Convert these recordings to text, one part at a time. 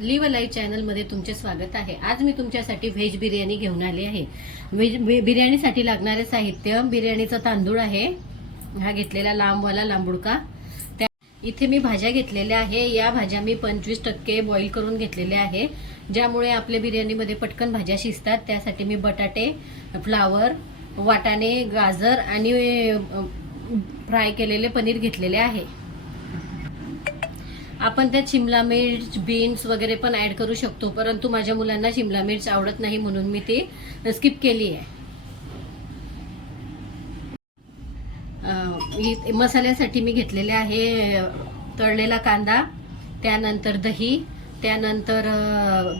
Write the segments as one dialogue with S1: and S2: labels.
S1: Leave live चॅनलमध्ये तुमचे स्वागत आहे. आज मी तुमच्यासाठी व्हेज बिर्याणी घेऊन आली आहे. व्हेज बिर्याणीसाठी लागणारे साहित्य बिर्याणीचा तांदूळ आहे. हा घेतलेला लांबवाला लांबुडका. त्या इथे मी भाज्या घेतलेल्या आहे. या भाज्या मी पंचवीस टक्के बॉईल करून घेतलेल्या आहे. ज्यामुळे आपल्या बिर्याणीमध्ये पटकन भाज्या शिजतात. त्यासाठी मी बटाटे फ्लावर वाटाणे गाजर आणि फ्राय केलेले पनीर घेतलेले आहे. आपण त्यात शिमला मिर्च बीन्स वगैरे पण ऍड करू शकतो. परंतु माझ्या मुलांना शिमला मिर्च आवडत नाही म्हणून मी ती स्किप केली आहे. मसाल्यासाठी मी घेतलेले आहे तळलेला कांदा त्यानंतर दही त्यानंतर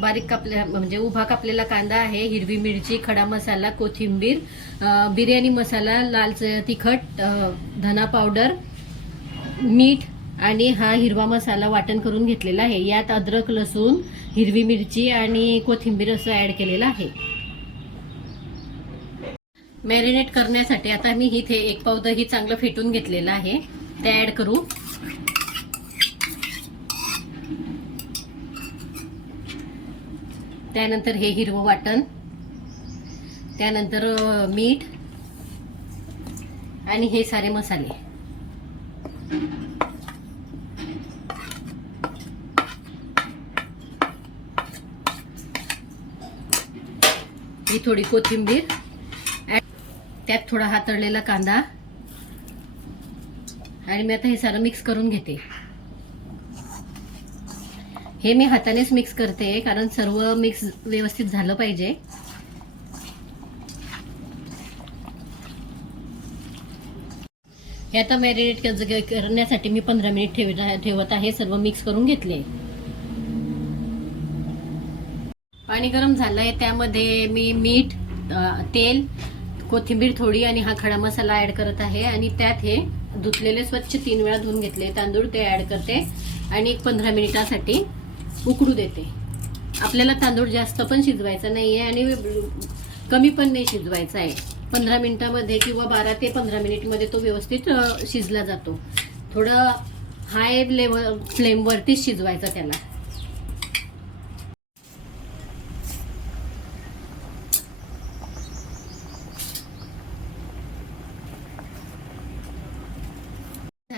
S1: बारीक कापल्या म्हणजे उभा कापलेला कांदा आहे हिरवी मिरची खडा मसाला कोथिंबीर बिर्याणी मसाला लाल तिखट धना पावडर मीठ आणि हा हिरवा मसाला वाटण करून घेतलेला आहे. यात अद्रक लसूण हिरवी मिरची आणि कोथिंबीर असं ॲड केलेलं आहे. मॅरिनेट करण्यासाठी आता मी इथे एक पाव दही चांगलं फेटून घेतलेलं आहे. ते ॲड करू. त्यानंतर हे हिरवं वाटण. त्यानंतर मीठ. आणि हे सारे मसाले. ही थोडी कोथिंबीर. त्यात थोडा हातळलेला कांदा. आणि मी आता हे सारं मिक्स करून घेते. हे मी हातानेच मिक्स करते कारण सर्व मिक्स व्यवस्थित झालं पाहिजे. हे आता मॅरिनेट करण्यासाठी मी पंधरा मिनिट ठेव- ठेवत आहे सर्व मिक्स करून घेतले. पाणी गरम झालं आहे त्यामध्ये मी मीठ तेल कोथिंबीर थोडी आणि हा खडा मसाला ऍड करत आहे. आणि त्यात हे धुतलेले स्वच्छ तीन वेळा धुवून घेतले. तांदूळ ते ऍड करते आणि एक पंधरा मिनिटासाठी उकडू देते. आपल्याला तांदूळ जास्त पण शिजवायचा नाही आहे आणि कमी पण नाही शिजवायचा आहे. पंधरा मिनिटामध्ये किंवा बारा ते पंधरा मिनिटमध्ये तो व्यवस्थित शिजला जातो. थोडं हाय लेवल फ्लेमवरतीच शिजवायचा त्याला.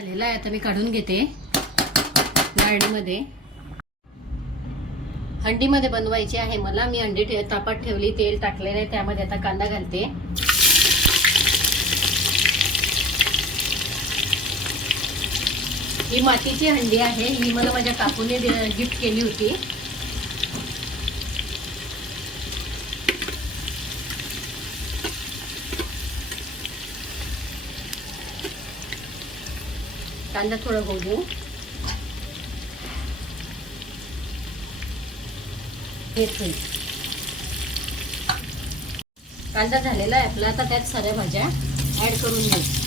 S1: झालेला आहे. आता मी काढून घेते. गार्डीमध्ये हंडीमध्ये बनवायची आहे. मला मी हंडी ठे- तापात ठेवली. तेल टाकलेलं आहे. त्यामध्ये आता कांदा घालते. ही मातीची हंडी आहे. ही मला माझ्या काकूने गिफ्ट केली होती. कांदा थोडं होऊ देऊ कांदा झालेला आहे आपला आता त्यात साऱ्या भाज्या ऍड करून घेऊ.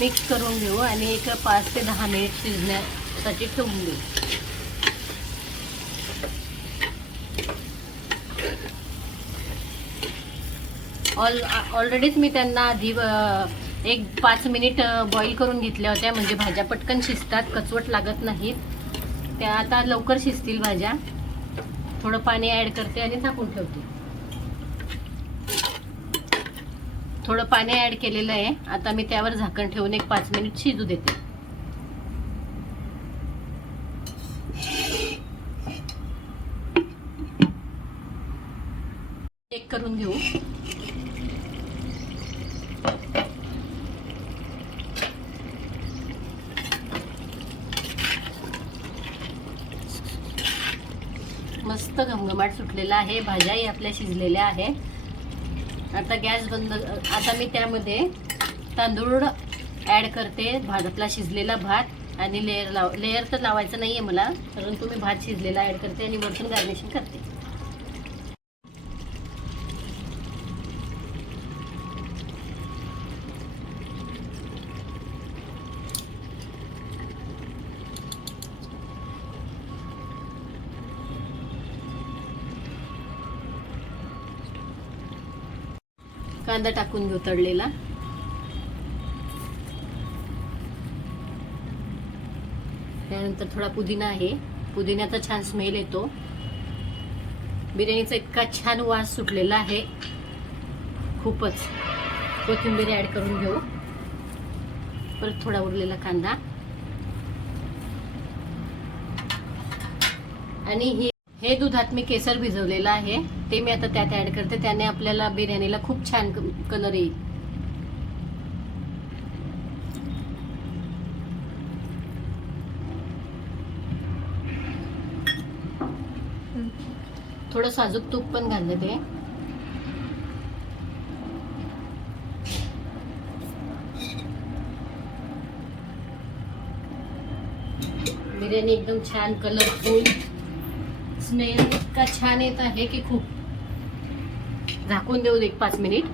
S1: मिक्स करून घेऊ आणि एक पाच ते दहा मिनिट शिजण्यासाठी ठेवून देऊ. ऑल ऑलरेडीच मी त्यांना आधी एक पाच मिनिट बॉईल करून घेतल्या होत्या म्हणजे भाज्या पटकन शिजतात कचवट लागत नाहीत. त्या आता लवकर शिजतील भाज्या. थोडं पाणी ॲड करते आणि झाकून ठेवते. थोडं पाणी ॲड केलेलं आहे. आता मी त्यावर झाकण ठेवून एक पाच मिनिट शिजू देते. चेक करून घेऊ. मस्त घमघमाट सुटलेला आहे. भाज्याही आपल्या शिजलेल्या आहे आता गॅस बंद आता मी त्यामध्ये तांदूळ ॲड करते. भात शिजलेला भात आणि लेअर लाव लेअर तर लावायचं नाही आहे मला परंतु मी भात शिजलेला ॲड करते आणि वरतून गार्निशिंग करते. कांदा टाकून घेऊ तळलेला. त्यानंतर थोडा पुदिना आहे. पुदिन्याचा छान स्मेल येतो. बिर्याणीचा इतका छान वास सुटलेला आहे. खूपच. कोथिंबीर ऍड करून घेऊ. परत थोडा उरलेला कांदा. आणि हे हे दुधात मी केसर भिजवलेलं आहे. ते मी आता त्यात ऍड करते. त्याने आपल्याला बिर्याणीला खूप छान कलर येईल. थोडं साजूक तूप पण घाललं ते. बिर्याणी एकदम छान कलरफुल स्मेल इतका छान येत आहे की खूप. झाकून देऊ एक पाच मिनिट.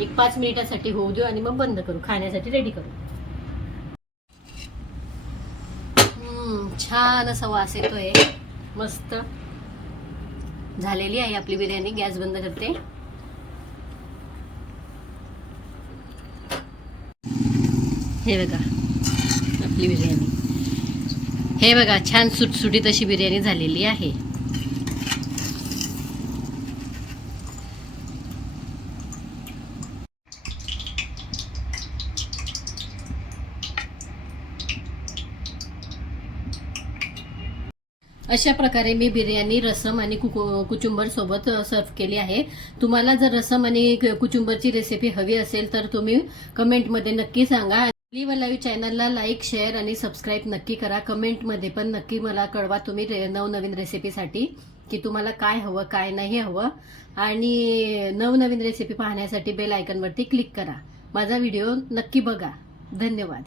S1: एक पाच मिनिटासाठी होऊ देऊ आणि मग बंद करू खाण्यासाठी रेडी करू. छान असा वास येतोय. मस्त. झालेली आहे आपली बिर्याणी गॅस बंद करते. हे बघा. आपली बिर्याणी. हे बघा छान सुटसुटीत अशी बिर्याणी झालेली आहे. अशा प्रकारे मी बिर्याणी रसम आणि कुकु- कुचुंबर सोबत सर्व केली आहे. तुम्हाला जर रसम आणि कुचुंबरची रेसिपी हवी असेल तर तुम्ही कमेंटमध्ये नक्की सांगा. लिव्ह लाईव्ह चॅनलला लाईक शेअर आणि सबस्क्राईब नक्की करा. कमेंटमध्ये पण नक्की मला कळवा तुम्ही रे- नवनवीन रेसिपीसाठी की तुम्हाला काय हवं काय नाही हवं. आणि नवनवीन रेसिपी पाहण्यासाठी बेल आयकनवरती क्लिक करा. माझा व्हिडिओ नक्की बघा. धन्यवाद.